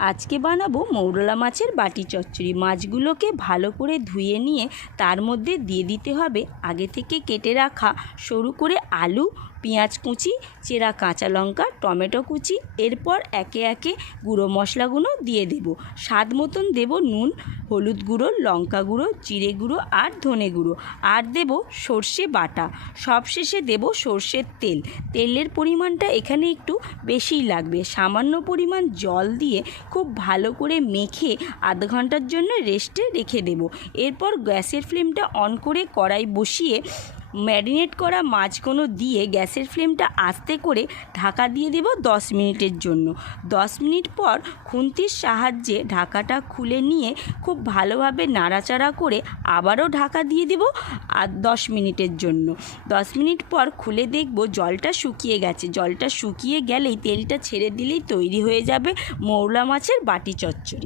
আজকে বানাবো মৌরলা মাছের বাটি চচ্চড়ি। মাছগুলোকে ভালো করে ধুয়ে নিয়ে তার মধ্যে দিয়ে দিতে হবে আগে থেকে কেটে রাখা সরু করে আলু, পেঁয়াজ কুচি, চেরা কাঁচা লঙ্কা, টমেটো কুচি, এরপর একে একে গুঁড়ো মশলাগুলো দিয়ে দেব। স্বাদ মতন দেব নুন, হলুদ গুঁড়ো, লঙ্কা গুঁড়ো, জিরে গুঁড়ো আর ধনে গুঁড়ো। আর দেব সর্ষে বাটা। সবশেষে দেব সর্ষের তেল। তেলের পরিমাণটা এখানে একটু বেশিই লাগবে। সামান্য পরিমাণ জল দিয়ে খুব ভালো করে মেখে আধ ঘণ্টার জন্য রেস্টে রেখে দেব। এরপর গ্যাসের ফ্লেমটা অন করে কড়াই বসিয়ে ম্যারিনেট করা মাছগুলো দিয়ে গ্যাসের ফ্লেমটা আস্তে করে ঢাকা দিয়ে দেব দশ মিনিটের জন্য। দশ মিনিট পর খুন্তির সাহায্যে ঢাকাটা খুলে নিয়ে খুব ভালোভাবে নাড়াচাড়া করে আবারও ঢাকা দিয়ে দেব আর দশ মিনিটের জন্য। দশ মিনিট পর খুলে দেখব জলটা শুকিয়ে গেছে। জলটা শুকিয়ে গেলেই তেলটা ছেড়ে দিলেই তৈরি হয়ে যাবে মৌলা মাছের বাটি চচ্চড়ি।